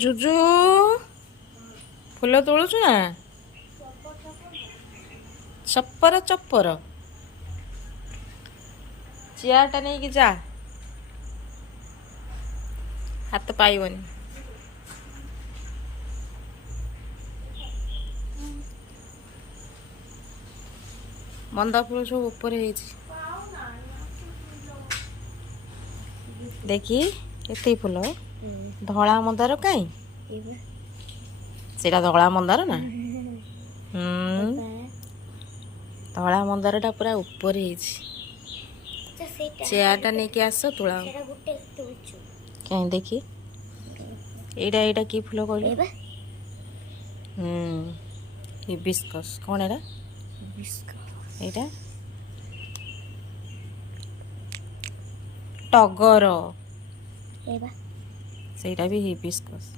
ଜୁଜୁ ଫୁଲ ତୋଳୁଛୁ ନା? Chopper chopper ଚେୟାରଟା ନେଇକି ଯା, ହାତ ପାଇବନି। ମନ୍ଦା ଫୁଲ ସବୁ ଉପରେ ହେଇଛି। ଦେଖି ଏତେ ଫୁଲ, ଧଳା ମନ୍ଦାର କାଇଁ? ସେଇଟା ଧଳା ମନ୍ଦାର ନା? ଧଳା ମନ୍ଦାରଟା ପୁରା ଉପରେ ହେଇଛି। ଚେୟାରଟା ନେଇକି ଆସ ତୁଳା। କାହିଁ ଦେଖି, ଏଇଟା ଏଇଟା କି ଫୁଲ କହିଲୁ? ହିବିସ୍କସ୍। କ'ଣ ଏଇଟା? ଏଇଟା ଟଗର, ସେଇଟା ବି ହିବିସ୍କସ୍।